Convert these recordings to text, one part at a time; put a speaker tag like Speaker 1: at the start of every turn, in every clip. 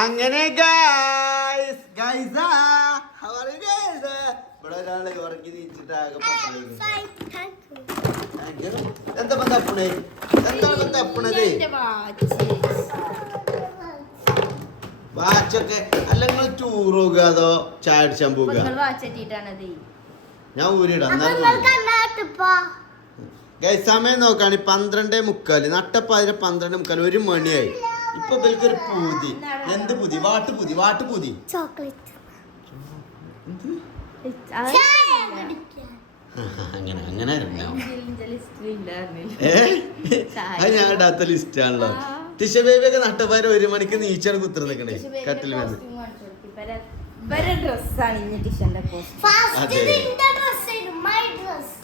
Speaker 1: അങ്ങനെ guys guys ഇവിടെ ഒരാൾ ഉറക്കി നീച്ചിട്ട് ആകെ പൊട്ടലായിരിക്കുന്നു. എന്താ ഇപ്പൊ അപ്പണേ എന്താ
Speaker 2: എന്റെ വാച്ച്
Speaker 1: വാച്ചൊക്കെ അല്ലെങ്കിൽ ടൂർ പോകുക അതോ ചായ അടിച്ചാൻ പോകുക ഞാൻ ഊരിടാം ഗൈസ് സമയം നോക്കാണ്. പന്ത്രണ്ടേ മുക്കാൽ. നട്ടപ്പാതിര പന്ത്രണ്ട് മുക്കാൽ ഒരു മണിയായി. ഇപ്പൊ ഇവൽക്കൊരു പൂതി. എന്ത് പൂതി? വാട്ട് പൂതി? വാട്ട് പൂതി?
Speaker 3: ചോക്ലേറ്റ്.
Speaker 1: അങ്ങനെ അങ്ങനെ? അത് ഞാൻ ഇടാത്ത ലിസ്റ്റ് ആണല്ലോ. ടിഷ ബേബി ഒക്കെ നട്ടപ്പാതിര ഒരു മണിക്ക് നീച്ചാണ് കുത്തിരി നിൽക്കണേ കട്ടിൽ വന്ന്.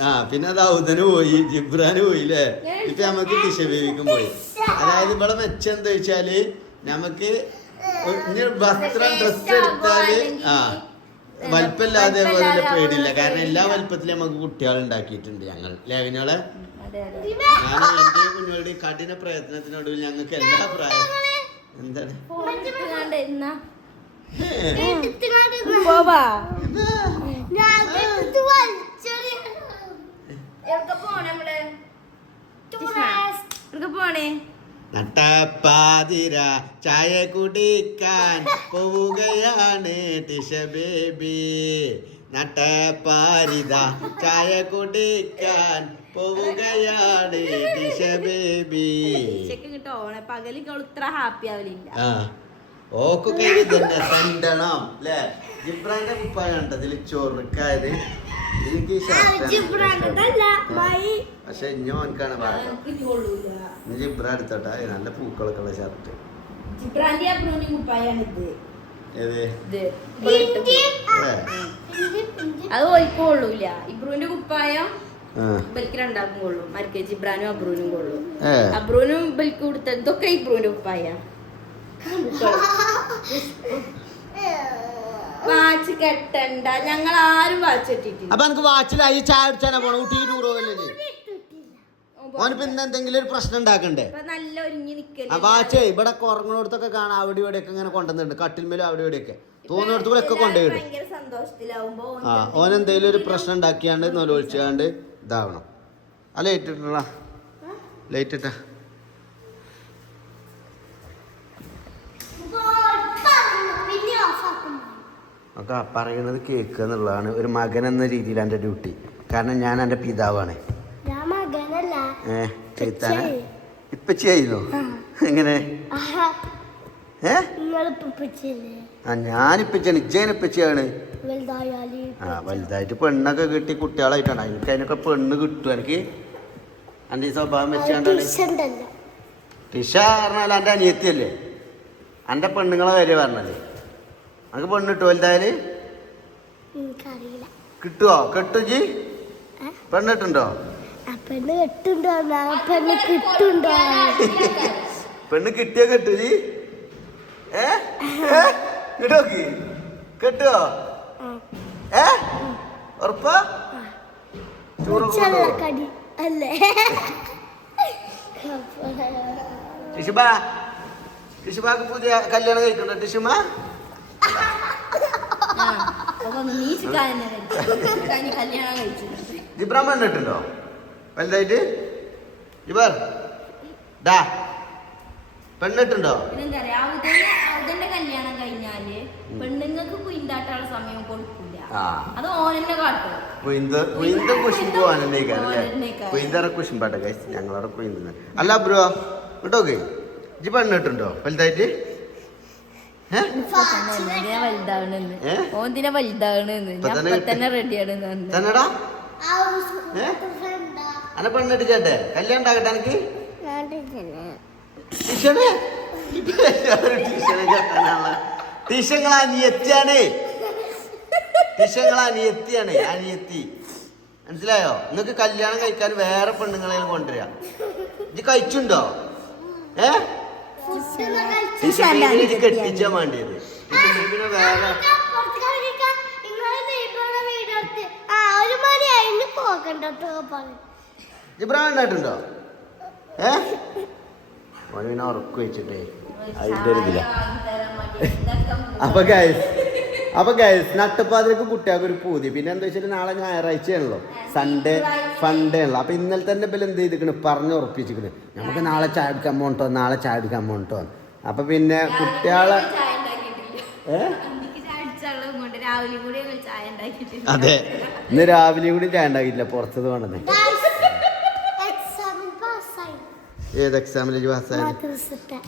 Speaker 1: ആ പിന്നെ അത് ഔദന് പോയി ജിബ്രാന് പോയില്ലേ? ഇപ്പൊ നമുക്ക് ടിഷ ബേബിക്കും പോയി. അതായത് ഇവിടെ മെച്ച എന്താ വെച്ചാൽ നമുക്ക് വസ്ത്രം ഡ്രസ് എടുത്താൽ ആ വലിപ്പമില്ലാതെ പോലെ പേടിയില്ല. കാരണം എല്ലാ വലിപ്പത്തിലും നമുക്ക് കുട്ടികൾ ഉണ്ടാക്കിയിട്ടുണ്ട് ഞങ്ങൾ
Speaker 2: ലേവിനോളെ
Speaker 1: ഞാൻ എന്റെ കുഞ്ഞുങ്ങളുടെ കഠിന പ്രയത്നത്തിനൊടുവിൽ ഞങ്ങൾക്ക് എല്ലാ പ്രായം എന്താണ്?
Speaker 2: പോണേ?
Speaker 1: നട്ടപ്പാതിര ചായ കുടിക്കാൻ പോവുകയാണ് ടിഷ ബേബി. നട്ടപ്പാരിത ചായ കുടിക്കാൻ പോവുകയാണ് ടിഷ ബേബി. ഓക്കു ഓക്കൊക്കെ ഇത് തന്നെ തണ്ടണം അല്ലേ ജിബ്രാന്റെ കുപ്പായ കണ്ടതിൽ ചൊറുക്കായത് എനിക്ക്. പക്ഷെ ഇഞ്ഞോൻക്കാണ് പറഞ്ഞത് ജിബ്ര എടുത്തോട്ടെ. നല്ല പൂക്കളൊക്കെ ഉള്ള ഷർട്ട്.
Speaker 2: അത് ഓൽക്ക് കൊള്ളൂല. ഇബ്രുവിന്റെ കുപ്പായം
Speaker 1: ആ.
Speaker 2: ഇബൽക്ക് രണ്ടാക്കും കൊള്ളും. മരക്കെ ജിബ്രാനും അബ്രൂനും കൊള്ളും. അബ്രൂനും ഇബൽക്ക് കൊടുത്ത ഇതൊക്കെ ഇബ്രുവിന്റെ കുപ്പായ. വാച്ച് കെട്ടണ്ട. ഞങ്ങൾ ആരും വാച്ച് കെട്ടിട്ടില്ല
Speaker 1: അപ്പൊ എനിക്ക് വാച്ചിലായി ചായ അടിച്ചാനാ പോണ? കുട്ടി ടൂർ പോകല്ലേ ഓനിപ്പോ ഇന്ന് എന്തെങ്കിലും ഒരു പ്രശ്നം ഉണ്ടാക്കണ്ടേ?
Speaker 2: നല്ല ഒരുങ്ങി
Speaker 1: ആ
Speaker 2: നിക്കൽ
Speaker 1: വാച്ചേ ഇവിടെ കുറങ്ങണോടത്തൊക്കെ കാണാം അവിടെ ഇവിടെയൊക്കെ ഇങ്ങനെ കൊണ്ടുവന്നിട്ടുണ്ട്. കട്ടിൽമേലും അവിടെ ഇവിടെയൊക്കെ. തോന്നിടത്ത് കൂടെ ഒക്കെ കൊണ്ടുപോയിടും ആ ഓൻ എന്തെങ്കിലും ഒരു പ്രശ്നം ഉണ്ടാക്കിയാണ്ട് ഒഴിച്ചാണ്ട് ഇതാവണം. ആ ലൈറ്റ് ഇട്ടാ ലൈറ്റ് ഇട്ടാ
Speaker 3: പിന്നെ ഓഫാക്കും
Speaker 1: ഒക്കെ പറയുന്നത് കേൾക്കുക എന്നുള്ളതാണ്. ഒരു മകൻ എന്ന രീതിയിൽ എന്റെ ഡ്യൂട്ടി കാരണം ഞാൻ എന്റെ പിതാവാണ്.
Speaker 3: ഞാൻ മകനല്ല.
Speaker 1: ഏ ചെയ്ത്താന ഇപ്പൊ ചെയ്യുന്നു എങ്ങനെ? ആ ഞാനിപ്പച്ചാണ് ഇജ്ജേനിപ്പച്ചാണ്
Speaker 3: വലുതായാൽ
Speaker 1: ആ വലുതായിട്ട് പെണ്ണൊക്കെ കിട്ടി കുട്ടികളായിട്ടാണ്. എനിക്ക് അതിനൊക്കെ പെണ്ണ് കിട്ടും. എനിക്ക് എന്റെ ഈ സ്വഭാവം വെച്ചാണ്ടാണ് ടിഷ പറഞ്ഞാൽ എന്റെ അനിയത്തിയല്ലേ? എന്റെ പെണ്ണുങ്ങളെ കാര്യം പറഞ്ഞത്. നമുക്ക് പെണ്ണ് കിട്ടുമോ
Speaker 3: വലുതായാൽ
Speaker 1: കിട്ടുവോ? കെട്ടു ജി?
Speaker 3: പെണ്ണിട്ടുണ്ടോ?
Speaker 1: പെണ്ണ് കിട്ടുണ്ടോ?
Speaker 3: പെണ്ണ് കെട്ടുണ്ടോ?
Speaker 1: കിട്ടിയോ കെട്ടു ജി. ഏ? കിട്ടോക്കി കെട്ടുവോ? ഏ? ഉറപ്പാ? ടിഷുബ ടിഷുബാക്ക് പുതിയ കല്യാണം കഴിക്കണ്ടോ ടിഷുമ ജിബ്രാൻ കണ്ടിട്ടുണ്ടോ വലുതായിട്ട് ജിബർ ഡാ പെണ്ണിട്ടുണ്ടോ?
Speaker 2: കല്യാണം കഴിഞ്ഞാൽ പെണ്ണുങ്ങൾക്ക് കുയിന്താട്ടാനുള്ള സമയം കൊടുക്കില്ല. അത് ഓനെന്നെ കാട്ടും.
Speaker 1: കുയിന്ത് കുയിന്തും കുശുമ്പും ആനന്ദിക്കാൻ അല്ലേ?
Speaker 2: ഓനെന്നേക്കാരം.
Speaker 1: കുയിന്തറ കുശുമ്പാട്ടെ ഗൈസ് ഞങ്ങളവിടെ കുയിന്തുന്ന അല്ല ബ്രോ ഇട്ടോക്കെ ജി പെണ്ണിട്ടുണ്ടോ? വലുതായിട്ട്?
Speaker 2: വലുതാവണെന്ന്? ഞാൻ
Speaker 1: തന്നെ തന്നെടാ കല്യാണം ഉണ്ടാകട്ടെ എനിക്ക്? അനിയത്തിയാണ്. അനിയത്തിയാണ്. അനിയത്തി. മനസ്സിലായോ? നിങ്ങൾക്ക് കല്യാണം കഴിക്കാൻ വേറെ പെണ്ണുങ്ങളെ കൊണ്ടുവരിക ഇത് കഴിച്ചുണ്ടോ? ഏ? ടീഷനെ കെട്ടിച്ചാ വേണ്ടിയത്. വേറെ ഇബ്രാഹിം ഉണ്ടായിട്ടുണ്ടോ? ഏ? ഓന് പിന്നെ ഉറക്കു വെച്ചിട്ടേ. അതിന്റെ ഒരു ഇതില്ല. അപ്പൊ അപ്പൊ ഗൈസ് നട്ടപ്പാതിരക്ക് കുട്ടികൾക്ക് ഒരു പൂതി. പിന്നെ എന്താ വെച്ചാൽ നാളെ ഞായറാഴ്ചയാണല്ലോ. സൺഡേ ഫണ്ടേ ഉള്ളു. അപ്പൊ ഇന്നലെ തന്നെ ഇപ്പം എന്ത് ചെയ്തിക്കണ്? പറഞ്ഞ് ഉറപ്പിച്ചിരിക്കണ് നമുക്ക് നാളെ ചായ എടുക്കാൻ പോകട്ടോ നാളെ ചായ എടുക്കാൻ പോകട്ടോ അപ്പൊ പിന്നെ കുട്ടികളെ അതെ. ഇന്ന് രാവിലെ കൂടി ചായ ഉണ്ടാക്കിയിട്ടില്ല. പുറത്തത് വേണ്ടെന്ന്
Speaker 3: എക്സാമിൽ പാസ്സായി
Speaker 1: ഏത് എക്സാമിൽ പാസ്സായി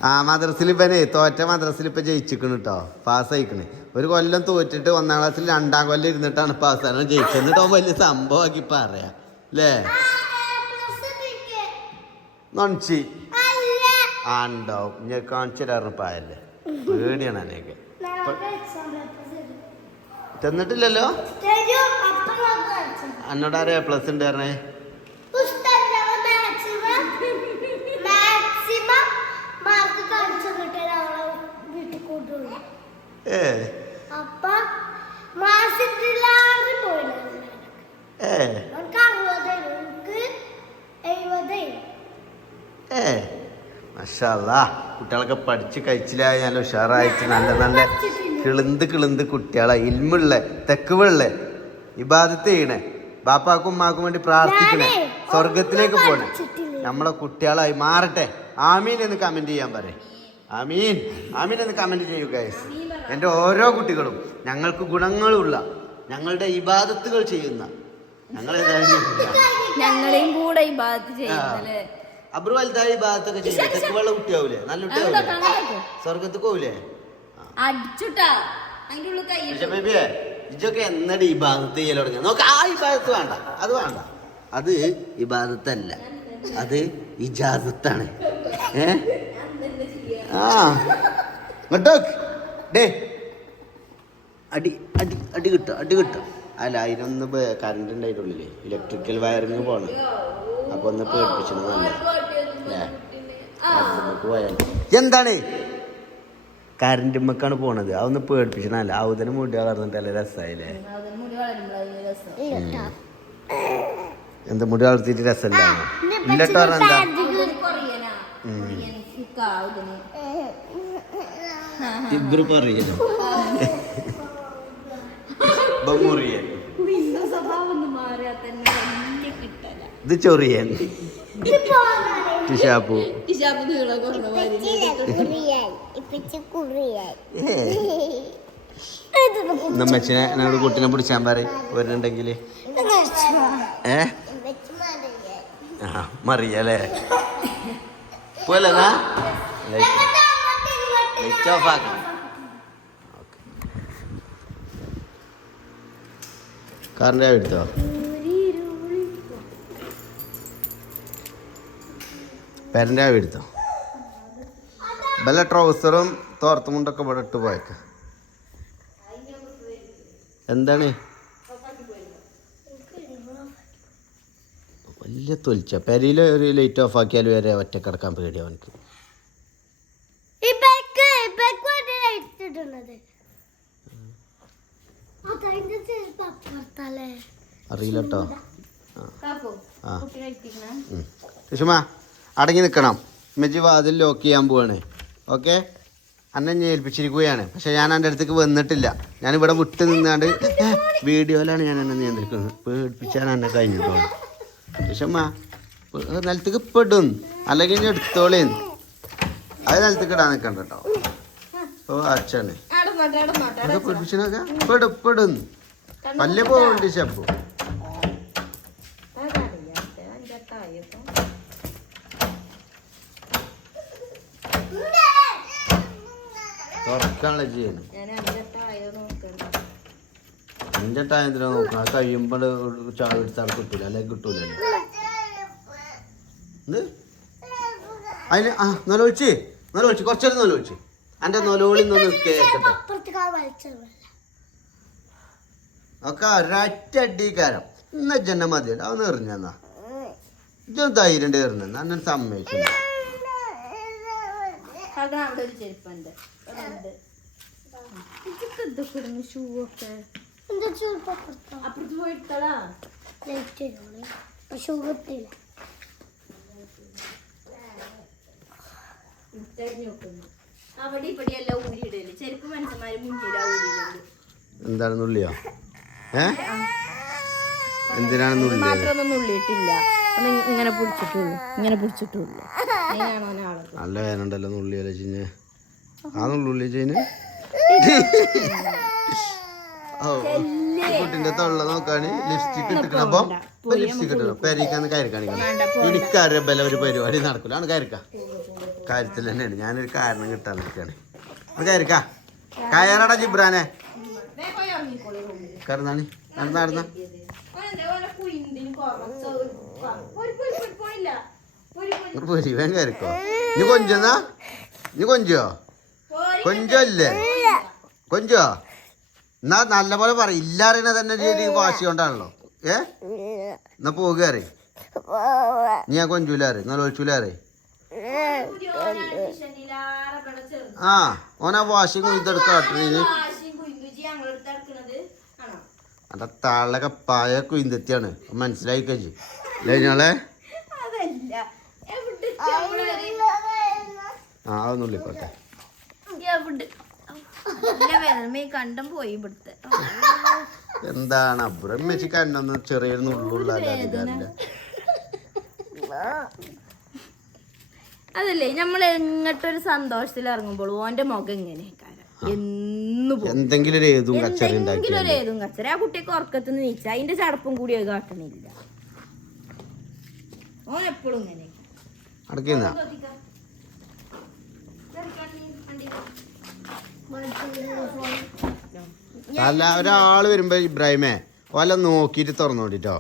Speaker 1: ആ മദ്രസിൽ ഇപ്പനെ തോറ്റ മദ്രസിൽ ഇപ്പൊ ജയിച്ചിക്കണ് കേട്ടോ പാസ്സായിക്കണ് ഒരു കൊല്ലം തോറ്റിട്ട് ഒന്നാം ക്ലാസ്സിൽ രണ്ടാം കൊല്ലം ഇരുന്നിട്ടാണ് പാസ്സാണ് ജയിച്ചത് കേട്ടോ വലിയ സംഭവമാക്കി പറയാ. അല്ലേ നൊണച്ചി ആ ഉണ്ടാവും ഞാൻ കാണിച്ചിട്ടായിരുന്നു പായല്ലേ. പേടിയാണ് അതിനൊക്കെ തന്നിട്ടില്ലല്ലോ? എന്നോട് ആരെയാ പ്ലസ് ഉണ്ട് പറഞ്ഞേ
Speaker 3: മാക്സിമം മാർക്ക് കാണിച്ചു കിട്ടിയ ഞങ്ങളെ വീട്ടിൽ കൊണ്ടുപോയി
Speaker 1: ഏ
Speaker 3: അപ്പൊ മാസത്തിലാറ് പോയില്ല
Speaker 1: ഏ
Speaker 3: നമുക്ക് അറുപതായിരുന്നു എനിക്ക് എഴുപതായിരുന്നു
Speaker 1: ഏ മഷാല്ലാ കുട്ടികളൊക്കെ പഠിച്ച് കഴിച്ചിലായി ഞാൻ ഉഷാറായിട്ട് നല്ല നല്ല കിളുന്ത് കിളുന്ത് കുട്ടികളെ. ഇൽമുള്ള തെക്കുവുള്ള ഇബാദത്ത് ചെയ്യണേ. ബാപ്പാക്കും ഉമ്മാക്കും വേണ്ടി പ്രാർത്ഥിക്കണേ. സ്വർഗത്തിലേക്ക് പോണേ. നമ്മളെ കുട്ടികളായി മാറട്ടെ. ആമീൻ എന്ന് കമന്റ് ചെയ്യാൻ പറയും. ആമീൻ. ആമീൻ എന്ന് കമന്റ് ചെയ്യുക ഗൈസ് എന്റെ ഓരോ കുട്ടികളും ഞങ്ങൾക്ക് ഗുണങ്ങളുള്ള ഞങ്ങളുടെ ഇബാദത്തുകൾ ചെയ്യുന്ന ഞങ്ങളെ
Speaker 2: ഞങ്ങളെയും കൂടെ ഇബാദത്ത് ചെയ്യുന്നല്ലേ?
Speaker 1: അബ്രു വലുതായി ഭാഗത്തൊക്കെ ചെയ്യും. തെക്കുവെള്ള കുട്ടിയാവൂലേ? നല്ല കുട്ടിയാവൂലേ? സ്വർഗത്തേക്ക്
Speaker 2: പോവില്ലേ
Speaker 1: പക്ഷെ ബേബിയെ ഇജൊക്കെ എന്നടി ഈ ഭാഗത്ത് ചെയ്യൽ തുടങ്ങിയത് നോക്ക് ആ ഈ ഭാഗത്ത് വേണ്ട. അത് വേണ്ട. അത് ഈ ഭാഗത്തല്ല. അത് ഇജാസത്താണ്. ഏ? ആ. ഡേ. അടി അടി അടി കിട്ടും അടി കിട്ടും. അല്ല അതിനൊന്ന് കറണ്ട് ഉണ്ടായിട്ടുള്ളില്ലേ ഇലക്ട്രിക്കൽ വയറിങ് പോണം. അപ്പൊ ഒന്ന് പേടിപ്പിച്ചത് നല്ല എന്താണ്? കറണ്ട് മക്കാണ് പോണത്. അതൊന്ന് പേടിപ്പിച്ചല്ല അവതന് മുടി വളർന്നിട്ട് നല്ല രസമായില്ലേ
Speaker 2: മുടി വളരുമ്പോഴാണ് രസം
Speaker 1: എന്താ മുടി വളർത്തിയിട്ട് രസമില്ലാണോ ഇല്ലട്ടോ എന്താ ഇബ്രു പറയുന്നു ബമുറിയൻ
Speaker 2: ഒന്ന് മാറിയാൽ തന്നെ വലിയ കിട്ടല.
Speaker 1: ഇത് ചൊറിയൻ ടിഷാപ്പു
Speaker 2: ഇഷാപ്പ് നീളം കുറഞ്ഞ മാതിരി
Speaker 1: നമ്മച്ചിനെ എന്നോട് കുട്ടിനെ പിടിച്ചാൻ പറയും. വരുന്നുണ്ടെങ്കിൽ. ഏ? ആ മറിയല്ലേ പോലെ ലൈറ്റ് ഓഫ് ആക്കണം. കാറിന്റെ എടുത്തോ? പേരന്റെ എടുത്തോ? വല്ല ട്രൗസറും തോർത്തുമുണ്ടൊക്കെ ഇവിടെ ഇട്ട് പോയേക്ക. എന്താണ്? വലിയ തൊലിച്ച. പെരയിൽ ഒരു ലൈറ്റ് ഓഫ് ആക്കിയാൽ വരെ ഒറ്റ കിടക്കാൻ പേടിയാ അവനക്ക്.
Speaker 3: അപ്പുറത്തല്ലേ
Speaker 1: അറിയില്ല കേട്ടോ ആ. സുഷമ അടങ്ങി നിൽക്കണം മെജി വാതിൽ ലോക്ക് ചെയ്യാൻ പോവാണ്. ഓക്കെ അന്നെ ഞാൻ ഏൽപ്പിച്ചിരിക്കുകയാണ്. പക്ഷെ ഞാൻ എന്റെ അടുത്തേക്ക് വന്നിട്ടില്ല. ഞാൻ ഇവിടെ വിട്ട് നിന്നാണ്ട് വീഡിയോയിലാണ് ഞാൻ എന്നെ നിയന്ത്രിക്കുന്നത്. പേടിപ്പിച്ചാണ് എന്നെ കഴിഞ്ഞിട്ടോ സുഷമ പ്- നിലത്തേക്ക് പെടും അല്ലെങ്കിൽ ഞാൻ എടുത്തോളേ. അത് നിലത്തേക്ക് ഇടാൻ നിൽക്കണ്ട കേട്ടോ ഓ അച്ഛനെ അത് പെടും പെടും പല്ല് പോകണ്ട് ചപ്പു തുറക്കാനുള്ള ചെയ്യുന്നു
Speaker 2: അഞ്ചെട്ടായോ
Speaker 1: ടൈമിൽ നോക്കണം? അത് കഴിയുമ്പോൾ ചാവ് എടുത്താൽ കിട്ടൂല അല്ലെങ്കിൽ കിട്ടൂലല്ലോ. എന്ത്? അതിന് ആ നൊലൊഴിച്ച് നൊലൊഴിച്ച് കുറച്ചേരം നൊലൊഴിച്ച് എന്റെ നൊലോളി നിന്ന് കേൾക്കട്ടെ
Speaker 3: അപ്പുറത്തേക്ക് വലിച്ചത്
Speaker 1: ഒക്കെ ഒരൊറ്റ അടിക്കാരം. ഇന്ന ജന മതി അവന്ന് എറിഞ്ഞെന്നാ ഇജ്ജൊന്ന് ധൈര്യം എറിഞ്ഞെന്നാ അന്നെ
Speaker 2: എന്താണെന്നുള്ളിയോ ഷൂ
Speaker 3: ചൂട് അപ്പുറത്തോ
Speaker 2: അപ്പുറത്ത് പോയി എടുത്തടാ
Speaker 3: ലൈറ്റ് പക്ഷെ കിട്ടില്ല
Speaker 2: തെരഞ്ഞു നോക്കുന്നു അവിടെ ഇവിടെ എല്ലാം ഊരിയിടൽ. ചെരുപ്പ് മനുഷ്യന്മാര് മുന്നിലാ ഊരിയിടൽ.
Speaker 1: എന്താണ് നുള്ളിയോ ഏ? എന്തിനാണ് നുള്ളിയത്
Speaker 2: മാത്രമൊന്നും നുള്ളിയിട്ടില്ല ഒന്ന് ഇങ്ങനെ പിടിച്ചിട്ടുള്ളൂ. ഇങ്ങനെ പിടിച്ചിട്ടുള്ളൂ.
Speaker 1: നല്ല വേനുണ്ടല്ലോ നുള്ളി ചിഞ്ഞ് ആ നുള്ളുള്ളി ഓ കുട്ടിന്റെ തൊള്ള നോക്കാണ് ലിപ്സ്റ്റിക് ഇട്ടിക്കണം അപ്പം ലിപ്സ്റ്റിക് ഇട്ടണം പെരീക്കാന്ന് കയറി കാണിക്കണം. എനിക്കറിയ ബല ഒരു പരിപാടി നടക്കില്ല ആണ് കയറിക്ക കാര്യത്തിൽ തന്നെയാണ്. ഞാനൊരു കാരണം കിട്ടാൻ നിൽക്കുകയാണ്. അത് കയറിക്ക കയറടാ ജിബ്രാനെ. കയറുന്നാണ് നടന്ന നടന്ന. ഇങ്ങോട്ട് പോരി വേഗം കയറിക്കോ. നീ കൊഞ്ചെന്നാ നീ കൊഞ്ചോ? കൊഞ്ചല്ലേ കൊഞ്ചോ എന്നാ നല്ല പോലെ പറ ഇല്ലറിയണ തന്നെ രീതി വാശി കൊണ്ടാണല്ലോ. ഏ? എന്നാ പോകുക നീ ഞാൻ കൊഞ്ചൂലാറ് എന്നാ ഒഴിച്ചൂലാറ് ആ ഓനാ വാശി കുഞ്ഞെടുക്കാട്ടിന് അന്റെ താളൊക്കെ പായ കുയിന്തെത്തിയാണ്. മനസ്സിലായി കഴിച്ചു
Speaker 2: കഴിഞ്ഞാളെ
Speaker 1: ആ
Speaker 2: ഇല്ല വേദനമേ കണ്ടം പോയി ഇവിടുത്തെ.
Speaker 1: എന്താണ്? അപ്പുറം വെച്ച് കണ്ണൊന്നും ചെറിയൊരു നുള്ളുള്ള
Speaker 2: അതല്ലേ നമ്മൾ എങ്ങോട്ടൊരു സന്തോഷത്തിൽ ഇറങ്ങുമ്പോൾ ഓന്റെ മുഖം പോകും
Speaker 1: എന്തെങ്കിലും ഒരു ഏതും കച്ചറി
Speaker 2: എന്തെങ്കിലും ഒരു ഏതും കച്ചറ. ആ കുട്ടിക്ക് ഉറക്കത്തിന് നീച്ച. അതിന്റെ ചടപ്പും കൂടി അത് കാട്ടണില്ല. ഓൻ എപ്പോഴും ഇങ്ങനെ.
Speaker 1: അടക്കുന്ന? അല്ല ഒരാൾ വരുമ്പോ ഇബ്രാഹിമേ ഓല നോക്കിട്ട്. തുറന്നോണ്ടിട്ടോ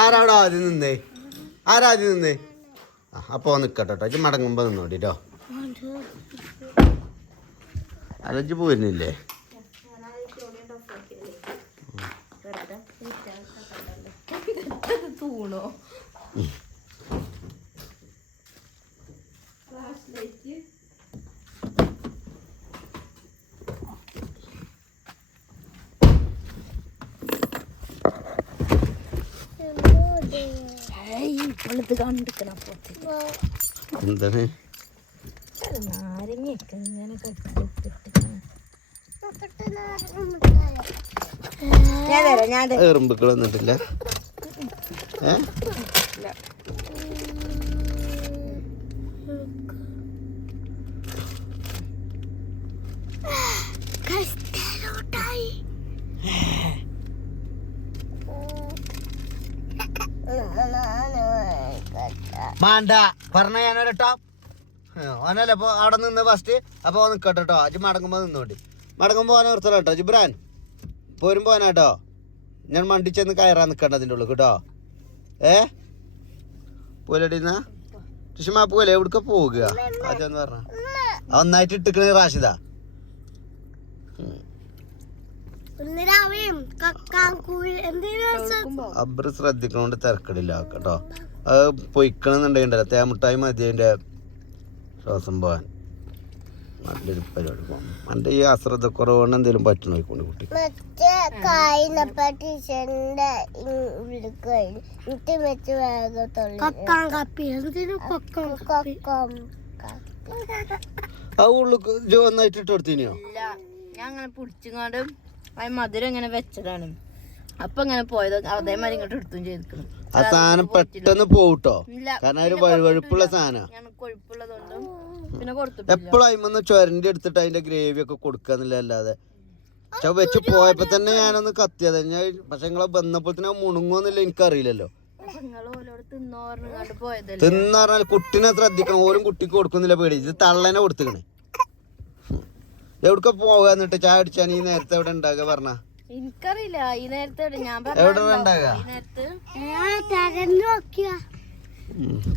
Speaker 1: ആരാടോ ആദ്യം നിന്നേ? ആരാ ആദ്യം നിന്നേ? ആ അപ്പൊ നിക്കട്ടോ ഇജ്ജ് മടങ്ങുമ്പോ നിന്നോടിട്ടോ അലജ് പോയിരുന്നില്ലേ
Speaker 2: തൂണോ? ഇപ്പോഴത് കണ്ടിക്കണം അപ്പുറത്തേക്ക്
Speaker 1: എന്താണ്?
Speaker 2: നാരങ്ങയൊക്കെ ഇങ്ങനെ കട്ടിട്ടിട്ട് ഞാൻ തരാം ഞാൻ തരാം.
Speaker 1: എറുമ്പുക്കൾ വന്നിട്ടില്ല ഏ? മാണ്ട പറഞ്ഞ ഞാനൊരട്ടോ. ഓനല്ലേ അപ്പൊ അവിടെ നിന്ന് ഫസ്റ്റ് അപ്പൊ ഓ നിൽക്കട്ടെ കേട്ടോ അജി മടങ്ങുമ്പോൾ നിന്നോണ്ട് മടങ്ങുമ്പോ ഓനെ നിർത്തല കേട്ടോ ജിബ്രാൻ പോരുമ്പോ കേട്ടോ ഞാൻ മണ്ടി ചെന്ന് കയറാൻ നിൽക്കേണ്ടതിന്റെ അതിന്റെ ഉള്ളു കേട്ടോ. ഏ? പോലടിന്നാ ടിഷുമാ പോലെ എവിടക്ക പോകുക അതെന്ന് പറഞ്ഞ. ഒന്നായിട്ട് ഇട്ടിക്കണേ റാഷിദ. അബ്ര ശ്രദ്ധിക്കണോണ്ട് തിരക്കടില്ല കേട്ടോ. അത് പൊയ്ക്കണമെന്നുണ്ടെങ്കിലോ തേമുട്ടായി മതി അതിന്റെ ശ്വാസം പോകാൻ. നല്ലൊരു പരിപാടി പോകാം എന്റെ ഈ അശ്രദ്ധ കുറവുകൊണ്ട് എന്തെങ്കിലും പറ്റണോ ഈ കുഞ്ഞു കുട്ടി ആ ഉള്ളു ജോ ഒന്നായിട്ട് ഇട്ട് കൊടുത്തിനിയോ
Speaker 2: ഞാൻ അങ്ങനെ പിടിച്ചുങ്ങാണ്ട് ആ മധുരം ഇങ്ങനെ വെച്ചതാണ്. അപ്പൊ ഇങ്ങനെ പോയത്. അതേമാതിരി ഇങ്ങോട്ട് എടുത്തും ചെയ്തിരിക്കണം
Speaker 1: ആ സാധനം പെട്ടെന്ന് പോകട്ടോ
Speaker 2: ഇല്ല
Speaker 1: കാരണം ഒരു വഴുവഴുപ്പുള്ള സാധനം. എപ്പോഴും അയിമന്ന് ചുരണ്ടി എടുത്തിട്ട് അതിന്റെ ഗ്രേവി ഒക്കെ കൊടുക്കാന്നില്ല അല്ലാതെ പക്ഷെ വെച്ച് പോയപ്പോ തന്നെ ഞാനൊന്ന് കത്തിയത്. ഞാൻ പക്ഷെ നിങ്ങളെ വന്നപ്പോൾ തന്നെ മുണുങ്ങോന്നില്ല എനിക്കറിയില്ലല്ലോ.
Speaker 2: നിങ്ങൾ ഓലോട് തിന്നോറിങ്ങാണ്ട് പോയതല്ലേ?
Speaker 1: തിന്ന് പറഞ്ഞാൽ കുട്ടിനെ ശ്രദ്ധിക്കണം. ഓരും കുട്ടിക്ക് കൊടുക്കുന്നില്ല പേടി. ഇത് തള്ളനെ കൊടുത്തുക്കണേ. എവിടക്ക പോവാന്നിട്ട് ചായ അടിച്ചാൽ ഈ നേരത്തെ എവിടെ ഉണ്ടാകുക പറഞ്ഞ?
Speaker 2: എനിക്കറിയില്ല. ഈ നേരത്തെ ഞാൻ
Speaker 1: എവിടെ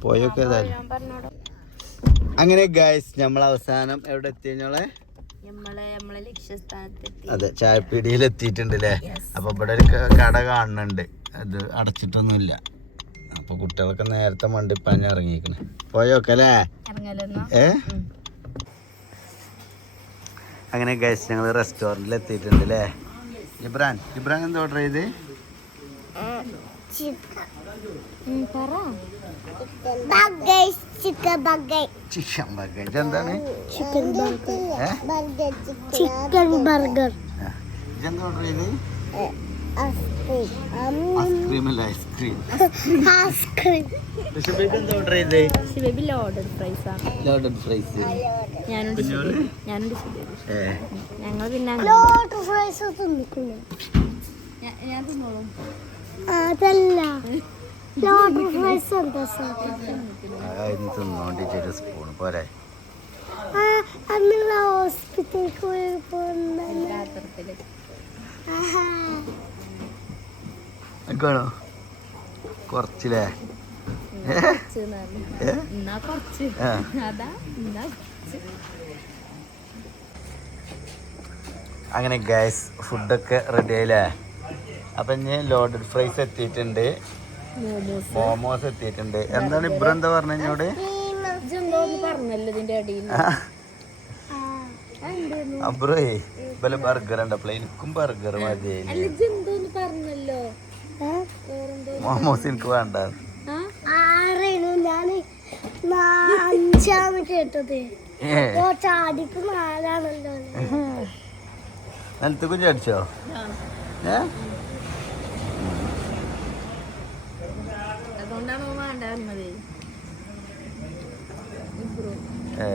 Speaker 1: പോയൊക്കെ അങ്ങനെ ഗായ്സ് നമ്മൾ അവസാനം എവിടെ എത്തി കഴിഞ്ഞോളെ
Speaker 2: നമ്മളെ നമ്മളെ ലക്ഷ്യസ്ഥാനത്തെത്തി.
Speaker 1: അതെ ചായപ്പീടിയിൽ എത്തിയിട്ടുണ്ട് അല്ലേ അപ്പൊ ഇവിടെ ഒരു കട കാണുന്നുണ്ട് അത് അടച്ചിട്ടൊന്നുമില്ല. അപ്പൊ കുട്ടികളൊക്കെ നേരത്തെ മണ്ടിപ്പാഞ്ഞ് ഇറങ്ങിക്കണ് പോയോക്കെ അല്ലേ ഏ? അങ്ങനെ ഗൈസ് ഞങ്ങൾ റെസ്റ്റോറന്റിൽ എത്തിയിട്ടുണ്ട് അല്ലേ ഇബ്രാൻ. ഇബ്രാൻ എന്താ ഓർഡർ ചെയ്ത്?
Speaker 3: ചിക്കൻ. ബർഗർ
Speaker 1: എന്താണ്
Speaker 3: ചിക്കൻ ബർഗർ ചിക്കൻ ബർഗർ.
Speaker 1: ഇതെന്താ ഓർഡർ ചെയ്ത്?
Speaker 3: ഐസ്ക്രീം
Speaker 1: അല്ല ഐസ്ക്രീം ഓർഡർ ചെയ്ത്?
Speaker 2: ശിവബി ലോഡഡ് ഫ്രൈസ് ആണ്.
Speaker 1: ലോഡഡ് ഫ്രൈസ്
Speaker 2: ഞാനുണ്ട്
Speaker 1: കുഞ്ഞോൾ?
Speaker 2: ശിവബി. ഞാനുണ്ട് ഞങ്ങൾ പിന്നെ
Speaker 3: ഫ്രൈസ് തിന്നിക്കുന്നു.
Speaker 2: ഞാൻ തിന്നോളും.
Speaker 3: അതല്ല. ഫ്രൈസ് എന്താ
Speaker 1: സ്പൂൺ പോരെ.
Speaker 3: ഹോസ്പിറ്റലിൽ പോയി പോകുന്നല്ലോ
Speaker 2: രാത്രിത്തിൽ
Speaker 3: ആഹാ
Speaker 1: കാണോ കുറച്ചില്ലേ
Speaker 2: കുറച്ച് എന്ന് പറഞ്ഞു.
Speaker 1: ഏ?
Speaker 2: എന്നാ കുറച്ച്
Speaker 1: ആ.
Speaker 2: അതാ എന്നാ കൊറച്ചില്ലേ
Speaker 1: അങ്ങനെ ഗ്യാസ് ഫുഡൊക്കെ റെഡി ആയില്ലേ? അപ്പൊ ഇനി ലോഡഡ് ഫ്രൈസ് എത്തിയിട്ടുണ്ട്.
Speaker 2: മോമോസ്
Speaker 1: എത്തിയിട്ടുണ്ട്. എന്താണ് ഇബ്ര
Speaker 2: പറഞ്ഞോട്
Speaker 1: അബ്രേ ഇവലെ ബർഗർ ഉണ്ടപ്പോ എനിക്കും ബർഗർ മതി
Speaker 2: അല്ല ഇതെന്തോന്ന് പറഞ്ഞല്ലോ
Speaker 3: ഏ?
Speaker 2: വേറെന്തോ
Speaker 1: മോമോസ് എനിക്ക് വേണ്ട
Speaker 3: അഞ്ചാണ് കേട്ടത്. ചാടിക്ക് നാലാണല്ലോ.
Speaker 1: നിലത്ത് കുഞ്ഞ് അടിച്ചോ ഏ? ഏ.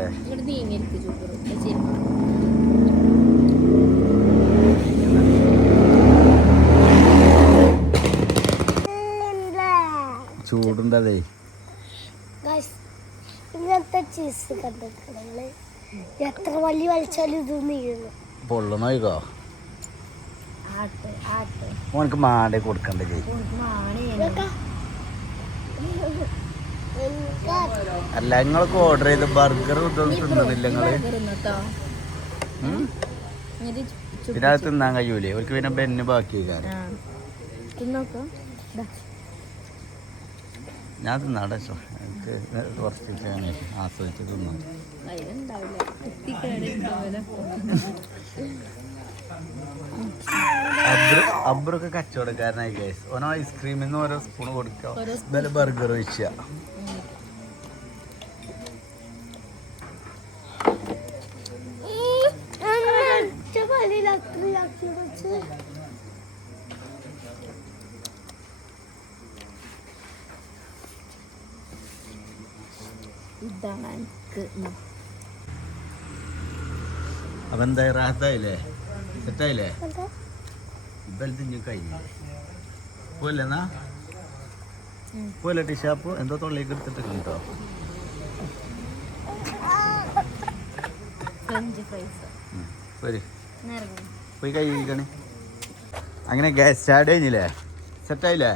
Speaker 1: ചൂടുണ്ടതേ.
Speaker 3: ഇങ്ങനത്തെ ചീസ് എത്ര വലിയ വലിച്ചാലും ഇത് നീങ്ങുന്നു
Speaker 1: പൊള്ളുന്നോ
Speaker 2: ആട്ട് ആട്ട്.
Speaker 1: ഓനക്ക് മാടെ കൊടുക്കണ്ടേ അല്ല നിങ്ങളൊക്കെ ഓർഡർ ചെയ്ത് ബർഗർ തിന്നണില്ല നിങ്ങൾ അത് തിന്നാൻ കഴിയൂലേ? അവർക്ക് പിന്നെ ബെന്ന് ബാക്കി ഞാൻ തിന്നാടെ എനിക്ക് കുറച്ച് ഞാൻ ആസ്വദിച്ച് തിന്നു അബ്രൊക്കെ കച്ചവടക്കാരനായി കേസ് ഓന ഐസ്ക്രീമിൽ നിന്ന് ഓരോ സ്പൂൺ കൊടുക്കുക ബല ബർഗർ വെച്ച
Speaker 3: ഒറ്റ
Speaker 2: ഇതാണ് എനിക്ക്
Speaker 1: അപ്പൊ എന്താ റാത്തായില്ലേ? സെറ്റായില്ലേ? ഇനി കഴിഞ്ഞില്ലേ പോലെന്നാ. പോലെ ടിഷാപ്പ് എന്തോ തൊള്ളിലേക്ക് എടുത്തിട്ട് കേട്ടോ പോയി കൈ കഴിക്കണേ അങ്ങനെ ഗ്യാസ് സ്റ്റാർട്ട് കഴിഞ്ഞില്ലേ? സെറ്റായില്ലേ?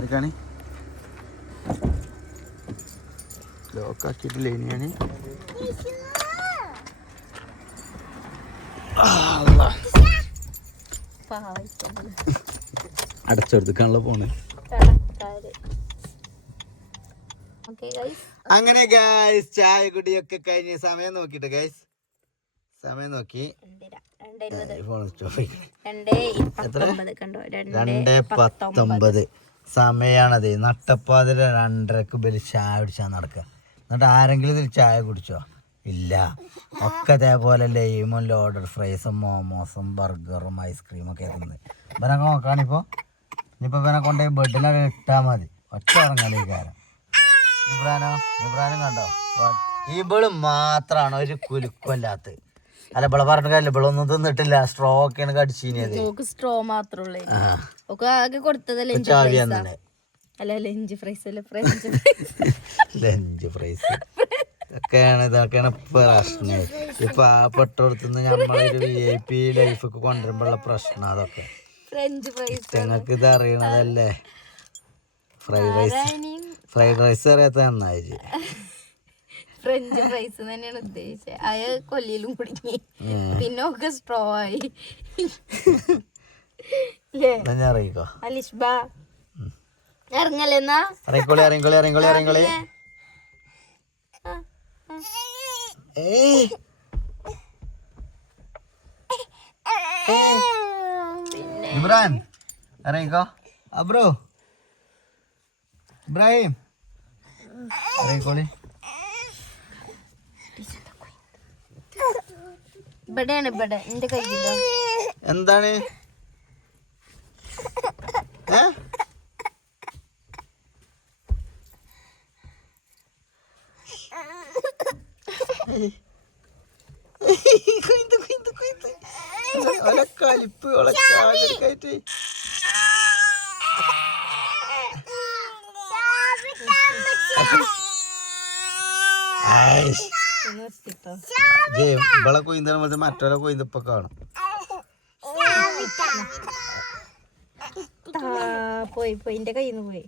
Speaker 1: ഉം? ഇറക്കാണ് ലോക്കാക്കിയിട്ടില്ല ഇനി ഞാൻ പോണ് അങ്ങനെ ഗൈസ് ചായ കുടിയൊക്കെ കഴിഞ്ഞ് സമയം നോക്കിട്ട് ഗൈസ് സമയം നോക്കി. ഫോൺ
Speaker 2: രണ്ട് പത്തൊമ്പത്. കണ്ടോ
Speaker 1: നട്ടപ്പാതിൽ രണ്ടരക്ക് ബലി ചായ കുടിച്ചാൽ നടക്കുക എന്നിട്ട് ആരെങ്കിലും ഇതിൽ ചായ കുടിച്ചോ? ഇല്ല. ഒക്കെ അതേപോലെ ലൈമും ലോഡർ ഫ്രൈസും മോമോസും ബർഗറും ഐസ്ക്രീമും ഒക്കെ തിന്ന്. ഇവനൊക്കെ നോക്കാണിപ്പോ ഇനിയിപ്പോൾ ഇവനെ കൊണ്ടുപോയി ബെഡിലൊക്കെ ഇട്ടാൽ മതി. ഒറ്റ ഇറങ്ങലേ കാരം ഇബ്രാനോ ഇബ്രാനും കണ്ടോ? ഇവൾ മാത്രമാണ് ഒരു കുലുക്കല്ലാത്ത അല്ല ഇവിടെ പറഞ്ഞ കാര്യം ഒന്നും തിന്നിട്ടില്ല. സ്ട്രോ ഒക്കെയാണ് കടിച്ചീനിയത്
Speaker 2: നോക്ക് സ്ട്രോ മാത്രമുള്ളേ
Speaker 1: ആ.
Speaker 2: ഒക്കെ ആകെ കൊടുത്തത് ലഞ്ച് അല്ല ലഞ്ച് ഫ്രൈസ് അല്ല ഫ്രഞ്ച്
Speaker 1: ലഞ്ച് ഫ്രൈസ് ഇതൊക്കെയാണ് ഇതൊക്കെയാണ് പ്രശ്നം. ഈ പാവപ്പെട്ടോടത്തുനിന്ന് നമ്മളൊരു വി ഐ പി ലൈഫൊക്കെ കൊണ്ടുവരുമ്പോഴുള്ള പ്രശ്നം അതൊക്കെ. ഞങ്ങൾക്ക് ഇത് അറിയണതല്ലേ? ഫ്രൈഡ് റൈസ് ഫ്രൈഡ് റൈസ് അറിയാത്ത നന്നായി.
Speaker 2: ഫ്രഞ്ച് ഫ്രൈസ് തന്നെയാണ് ഉദ്ദേശിച്ചത് അത് കൊല്ലിയിലും കുടുങ്ങി. പിന്നെ ഒക്കെ സ്ട്രോ ആയി. അലിഷ്ബ. ഇറങ്ങലെന്നാ
Speaker 1: ഇറങ്ങിക്കോളി ഇറങ്ങിക്കോളി ഇറങ്ങിക്കോളി ഇറങ്ങിക്കോളി. ഇബ്രാഹിം ഇറങ്ങിക്കോ. അബ്രോ. ഇബ്രാഹിം. ഇറങ്ങിക്കോളി.
Speaker 2: ഇവിടെയാണ് ഇവിടെ. എന്റെ കയ്യിലോ?
Speaker 1: എന്താണ്? കുയിന്ത് കുയിന്ത് കുയിന്ത് ഓലെ കലിപ്പ് ഓലെ കാലിക്കായിട്ട് ഇവളെ കൊയ്ന്താണ് പോലത്തെ മറ്റോലെ കൊയ്ന്ത് ഇപ്പൊ കാണും.
Speaker 2: പോയി പോയി എന്റെ കയ്യിൽ നിന്ന് പോയി.